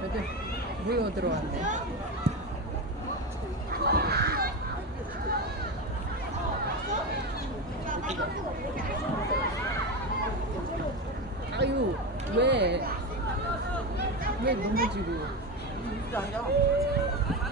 그래도 모여 들어왔네. 아유 왜? 왜 넘어지고? 아이고.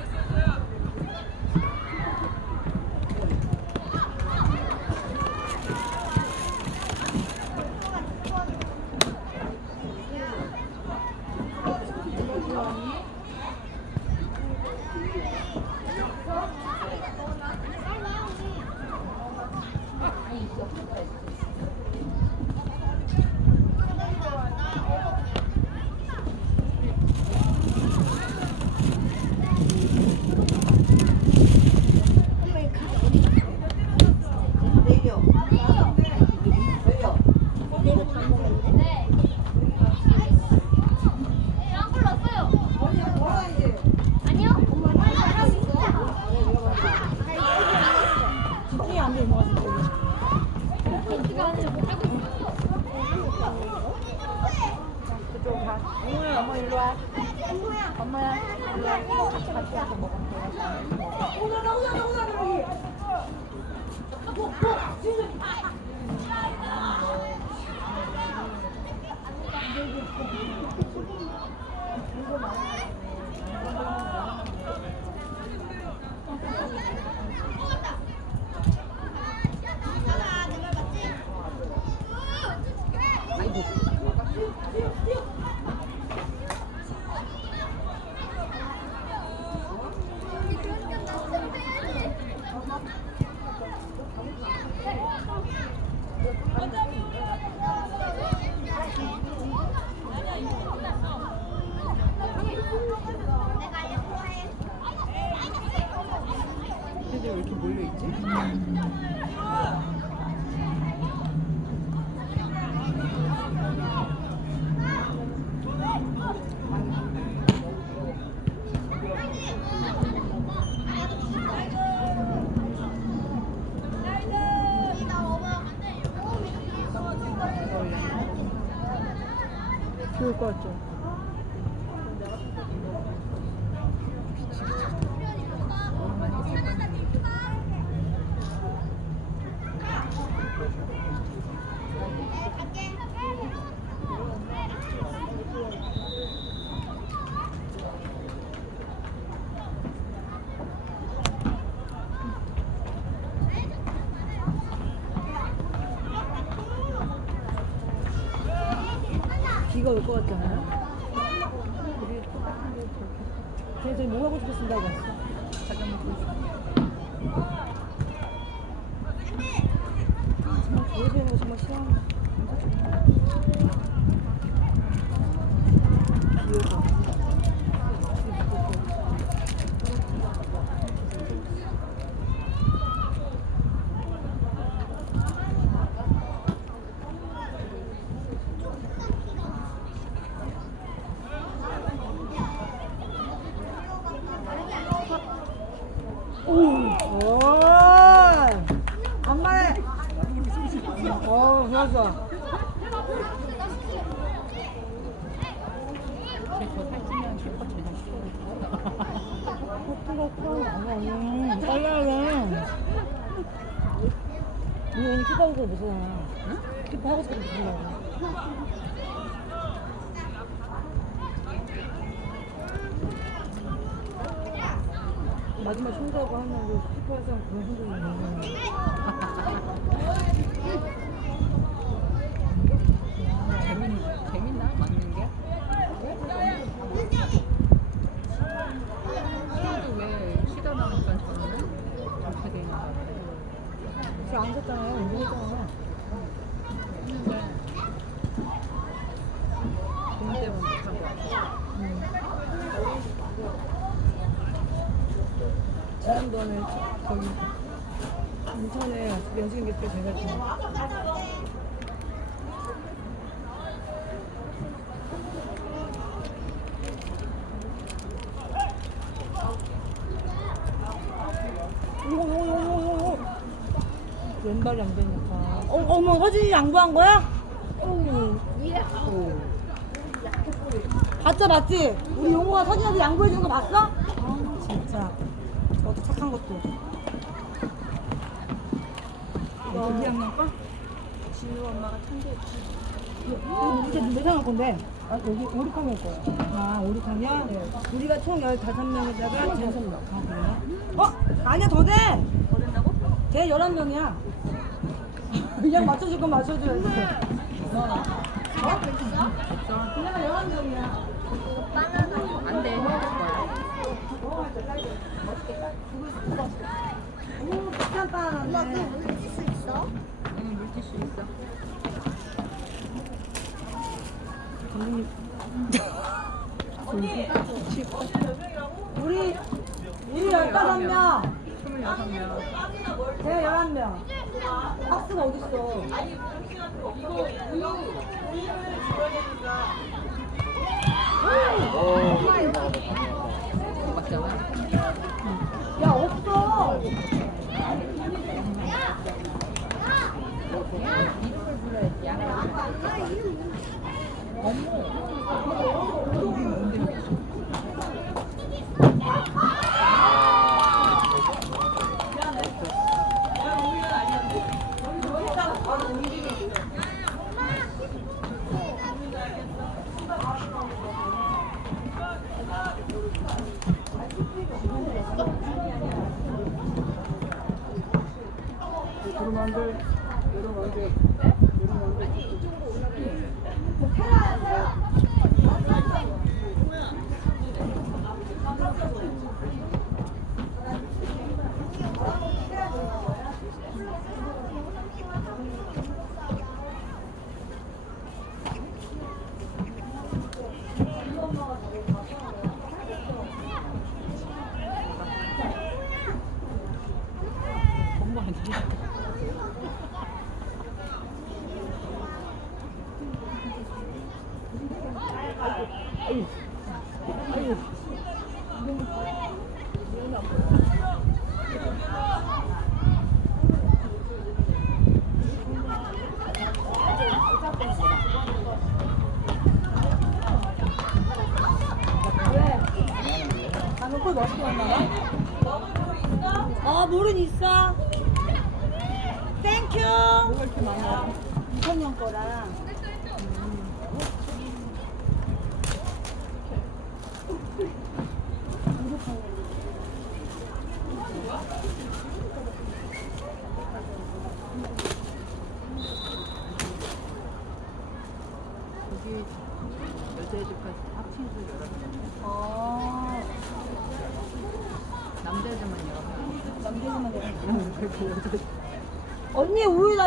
올 것? 우리 똑같은 게 저렇게. 그래서 뭐 하고 싶어 쓴다고 했어? 잠깐만 정말 겨울 비는 거 정말 싫어하는 비오고. 오! 오! 간만에! 어, 좋았어. 제거 살찌면 제거 제정 싫어. 빨라야 이거 오늘 못하잖아. 응? 키가 하고 싶어서 못하잖아. 마지막 신고하고 하면 그 스키퍼에서 그런 있는 거야. 재밌 재밌나 맞는 게? 시간도 왜 쉬다 나니까 저는 저렇게 되는 거야. 저안 샀잖아요. 운동했잖아. 했는데 돈 때문에 못한 거 같아. 지난번에 저기 인천에 연습생 때 제가 좀 왼발이 안 되니까 어, 어머 허진이 양보한 거야? 어, Yeah. 봤죠, 봤지? 우리 용호가 서진한테 양보해주는 거 봤어? 착한 것도. 이거 우리 학년 거? 진우 엄마가 이제 몇 학년 건데? 아, 여기 5, 6학년 거예요. 아, 5, 6학년? 네. 우리가 총 15명에다가 쟤 6명. 아, 그래요? 어? 아니야, 더 돼! 더 된다고? 쟤 11명이야. 그냥 맞춰줄 건 맞춰줘야지. 어? 그냥 11명이야. 안 돼. 오, 비싼 바나나네. 응, 물티슈 있어. 우리, 우리 15명. 26명. 제가 11명. 박스가 어딨어? 맞잖아. 야, 없어. 이름을 불러야지. 양아. 엄마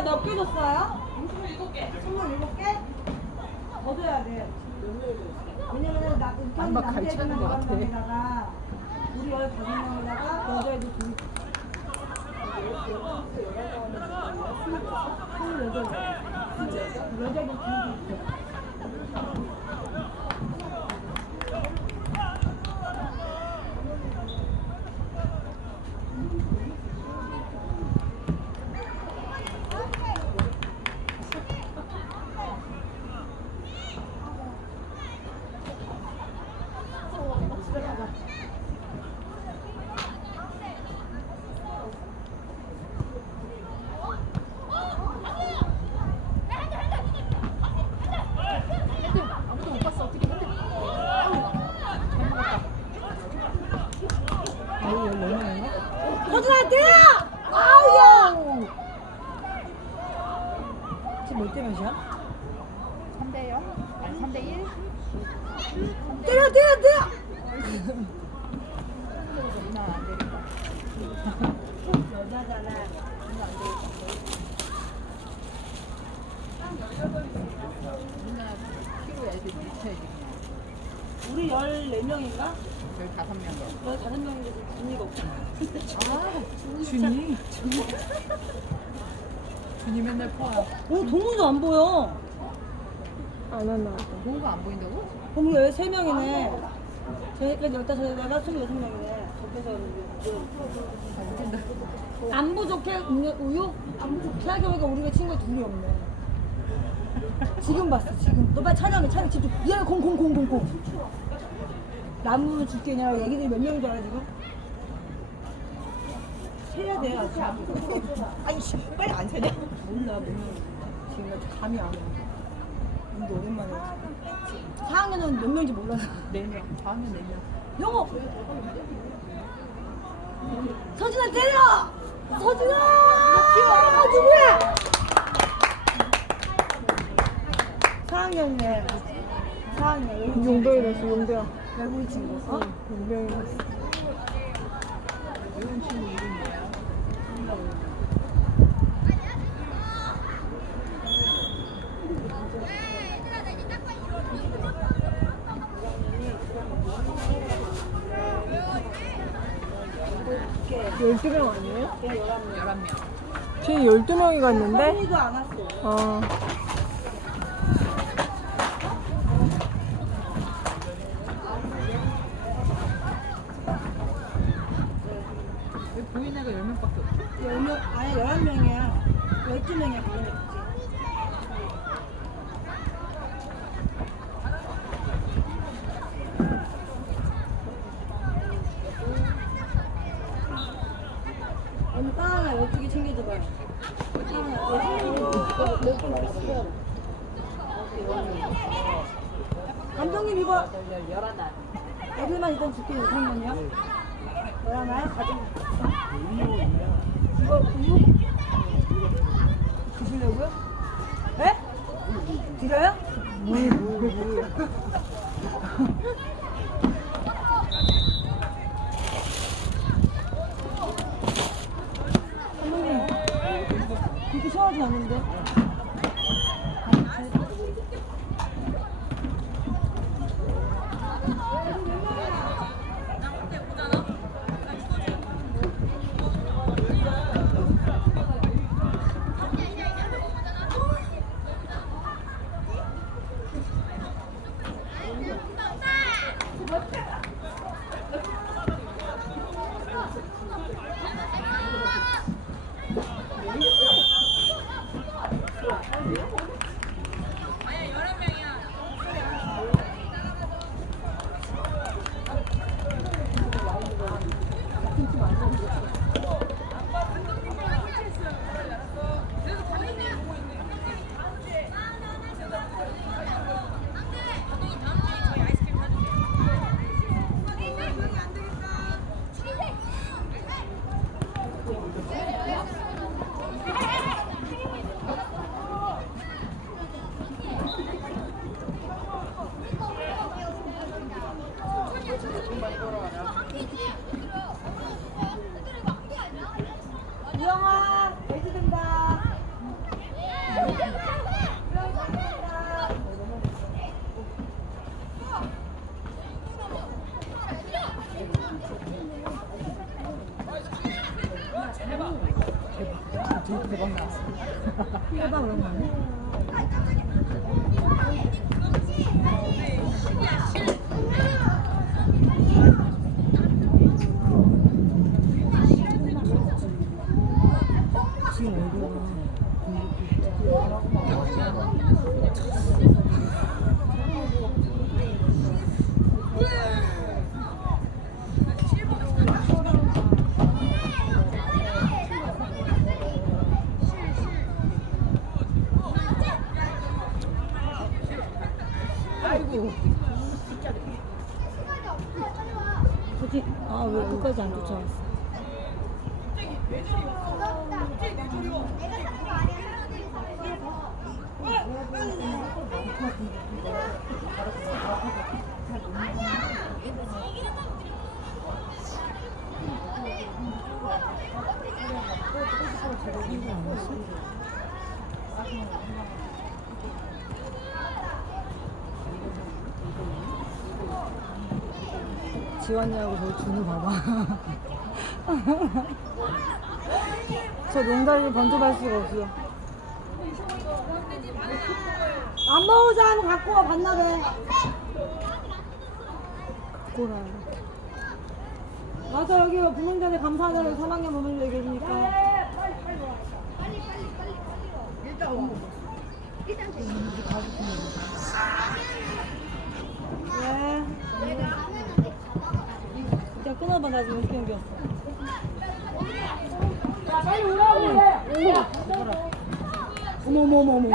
나몇개 줬어요? 27개. 27개? 더 줘야 돼. 왜냐면 나 은평이 안 막 갈치하는 남자애들만 것 같아. 11명에다가 우리 15명에다가 여자애들 둘. 28명. 여자애들 둘. 아무도 못 봤어. 어떻게 했대? 아우, 14명인가? 서준아 뛰어! 아우야! 지금 몇 대 몇이야? 3대 0? 아니, 3대 1? 때려 때려 때려! 나안 되니까. 여자잖아. 누나 키로 애들 미쳐야지 그냥. 우리 14명인가? 15명. 15명인데 준이가 없어. 아, 준이? 준이? 준이 맨날 포야. 오, 동훈도 안 보여. 동우가 안 보인다고? 동훈 13명이네. 저희까지 15에다가 26명이네. 적혀서 안 보인다. 안 부족해? 음료, 우유? 안 부족해? 생각해보니까 우리가 친구가 둘이 없네. 지금 봤어 지금 너 빨리 촬영해 촬영 집중 얘 공공공공공 나무 줄게냐 얘기들이 몇 명인 줄 알아 지금? 세야 돼 아직 아니 씨, 빨리 안 세냐? 몰라 몇 명. 지금 나 감이 안 와. 근데 오랜만에 4학년은 몇 명인지 몰라서. 4명, 다음에 4명. 영어 서진아 때려! 서진아! 아 누구야 4학년이네. 4학년. 용병이랬어, 용병. 외국인 친구 어? 용병이랬어. 열두 명 아니에요? 11명. 쟤 열두 명이 갔는데? 선이도 안 왔어 어. 왜 보인 애가 10명밖에 없어? 10명 아니 11명이야 12명이야 그런 거언 我也不会不会 아이고. 그치? 아, 왜 끝까지 안 쫓아왔어? 지원이하고 저 준우 봐봐. 저 농다리를 번쩍할 수가 없어. 안 먹으자 하면 갖고 와, 반납해. 갖고 오라. 맞아, 여기 부모님들한테 감사하다고 3학년 부모님들 계시니까. 나 지금 이렇게 생겼어. 어머 어머 어머 어머.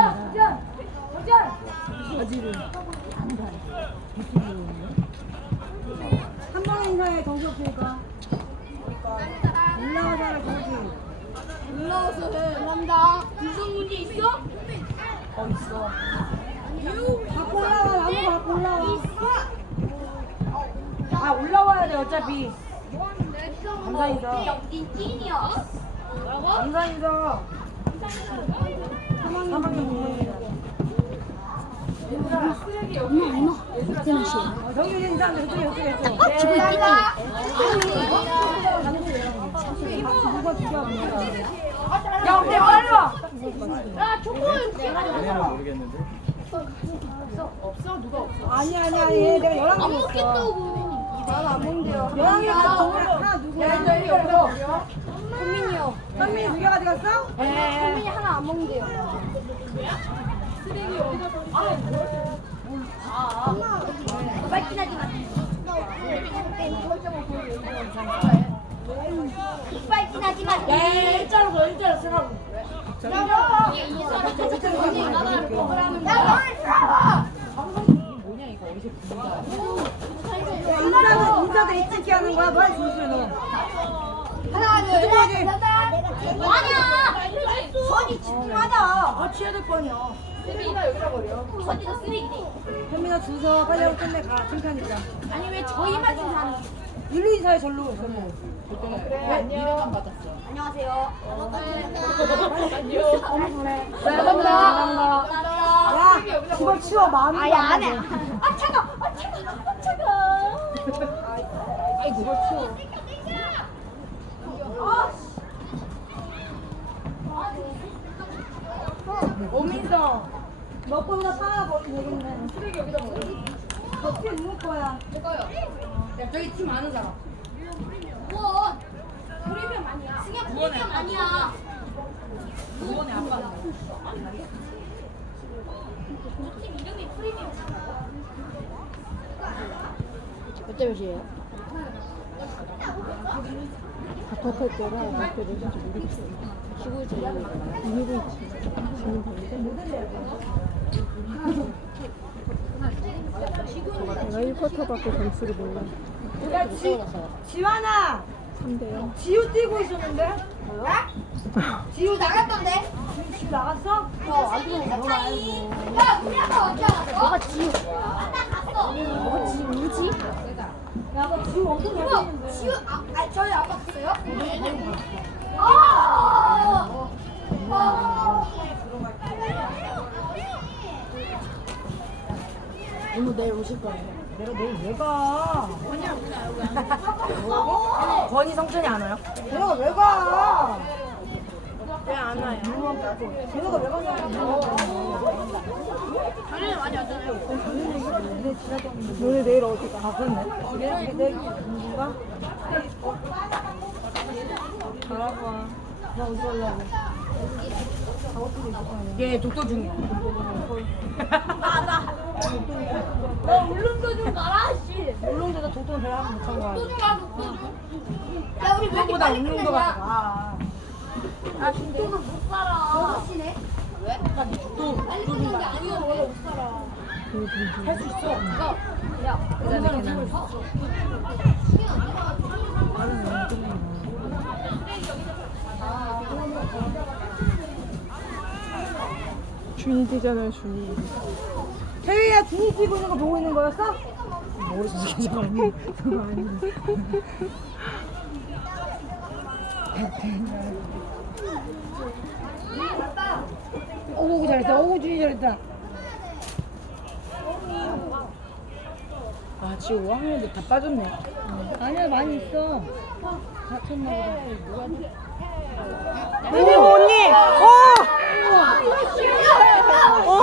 바지를 한 번에 인사해 정신 없으니까. 올라가잖아 정신. 올라와서 해. 감사합니다. 무슨 문제 있어? 어 있어. 갖고 올라와 나무 갖고 올라와. 아 올라와야 돼 어차피. 감사합니다. 여기 찐이야. 뭐라고? 감사합니다. 3학년 3학년 엄마 엄마 시야? 저기 있는 사람들 저쪽에 저쪽에 또. 찐이. 누가 죽여? 야, 근데 빨리 와. 야, 초코는 얘네는 모르겠는데. 아니 아니 아니 내가 열한 개안 줬어. 먹겠다고. 나안 먹는데요. 개 줬어. 하나 누구야? 저희 없어. 선민이요. 선민이 두 개 가져갔어? 선민이 하나 안 먹는데요. 빨리 나지 마. 빨리 나지 마. 일자로 가 일자로 쓰라고. 인사도 인사도 일찍 하는 거야? 너 조심해 너. 하나, 둘. 셋, 넷. 아니야. 선이 집중하자. 아 취해야 될 거 아니야. 선이가 쓰레기네. 현민아 주서 빨리 하고 끝내 가 창피하니까. 아니 왜 저희만 인사하는 거지? 일로 인사해 절로 절로. 안녕하세요. 감사합니다. 야 이거 치워 마음이 아야 안 해. 아 차가. 아 차가. 아 차가. 아이 그걸 치워. 오민서 먹고 나 사나 버리면 되겠네. 쓰레기 여기다 먹어. 어떻게 누울 거야? 야 저기 팀 아는 사람. 뭐? 프리미엄 아니야. 승현 프리미엄 아니야. 부원의 아빠는. 저팀 이름이 프리미엄. 몇대 몇이에요? 바깥할 때랑 몇대 몇인지 모르겠어요. 쉬고 있지. 이기고 있지. 지금 봤는데. 내가 1쿼터밖에 점수를 몰라. 야 지, 지환아 3대요. 지우 뛰고 있었는데? 지우 나갔던데? 지우 나갔어? 어, 차이. 야, 우리 아빠 지우. 나 갔어. 너가 지우 누구지? 야너 지우 엄청 잘 뛰는데. 지우 아, 아 저희 아빠 갔어요? 아! 아! 오늘 내일 오실 거예요. 내가 내일 왜 가? 건이 성천이 안 와요? 내가 왜 가? 왜안 와요? 내가 왜 가냐고. 저희는 많이 왔잖아요. 너네 내일 어디 가? 아 그렇네. 내일 누군가? 가라고 와. 나 어디 가려고? 얘 독도 중이야. 나. 너 울릉도 좀 가라, 씨. 울릉도에서 독도는 배를 한번 못 타고 가야 또 돼. 좀 가, 또 좀. 야, 우리 왜 이렇게 빨리 끝내냐? 아, 독도는 못 살아. 시네 왜? 독도 빨리 끝낸 게 아니야, 원래 못 살아. 할 수 있어. 야, 그다음에 걔는 준이 뛰잖아요, 준이. 태희야 중이 뛰고 있는 거 보고 있는 거였어? 모르지 저거 아니 저거 아니. 오구 잘했다. 오구 준이 잘했다. 아, 지금 5학년들 다 빠졌네. 아니야 많이 있어. 다쳤나 보다. 언니, 언니! 어! 어?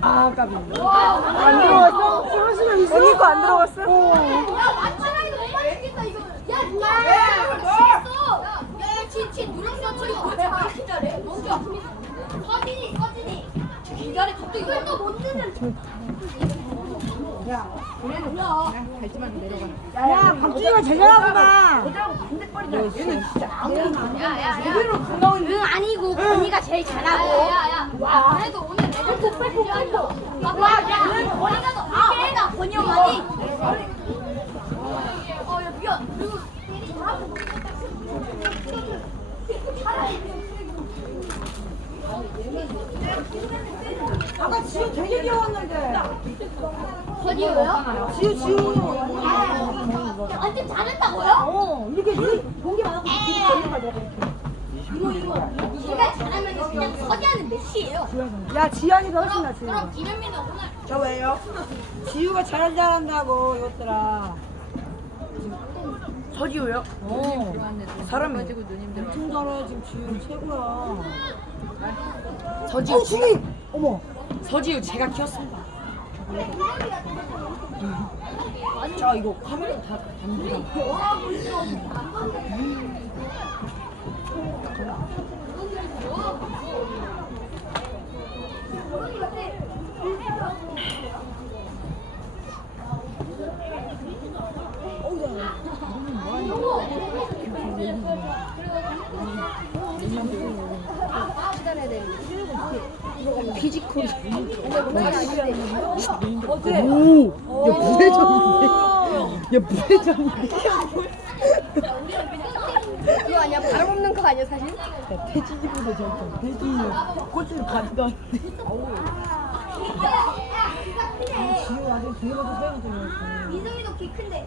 아, 까비. 안 들어갔어? 언니 거 안 들어갔어? 야, 맞잖아, 이거 못 맞추겠다, 이거. 야, 누가 야, 치겠어. 야, 치, 치, 누르면 치, 이거 왜 이렇게 기다려? 먼저. 서진이, 서진이. 기다려, 갑자기 왜또못 드는. 야, 박준이가 제일 잘하구나. 응 아니고 건이가 제일 잘하고. 야 야 야. 와 그래도 오늘 레전드 빼고 빼고. 와야 건이가 더 아, 건이 형 아니. 어야 미안. 그리고 잘하고. 아까 지우 되게 귀여웠는데. 건이요? 지우, 지우. 완전 잘했다고요? 어, 이렇게 공기 이렇게 걸려가지고. 이거 이거. 제가 잘하면 그냥 서지하는 메시예요. 야, 지연이가 훨씬 낫지. 그럼 김현민은 오늘 저 왜요? 지우가 잘 잘한다고 이것들아. 서지우요? 어. 사람이 엄청 잘해 지금 지우 최고야. 서지우. 어, 지우. 어머. 서지우 제가 키웠습니다. 자 이거 카메라 다 담그다. 피지컬이. 오! 야, 무회전인데? 야, 무회전인데? 그거 아니야? 바람 없는 거 아니야 사실? 야, 태진이보다 저기 태진이 꽃을 가져가는데. 지우 아직 세우고 있어. 민성이도 키 큰데.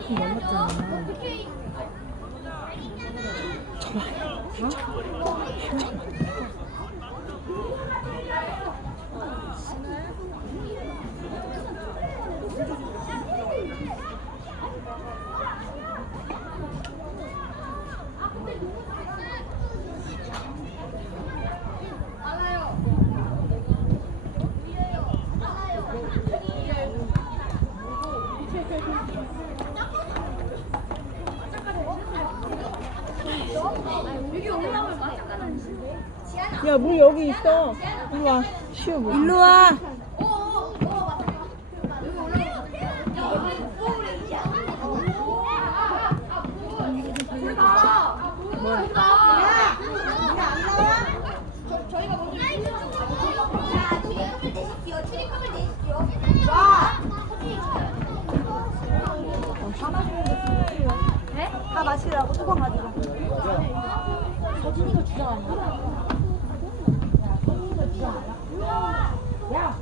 이리 와. 쉬어. 일로 와. 저희 가 먼저 자, 출입금을 내십시오. 출입금을 내십시오. 다 마시라고 뚜껑 가지고. 서진이가 주장 아니 야!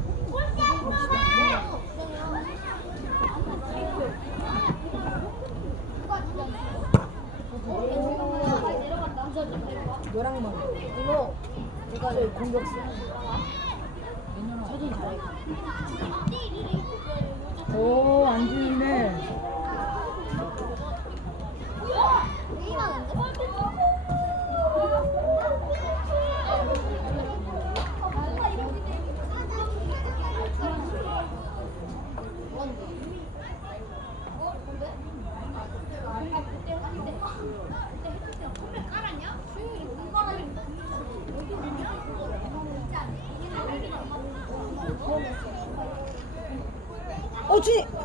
너랑 뭐? 이거 내가 저희 공격수. 서진 잘해. 오, 안 주는데. 어, 준이! 어,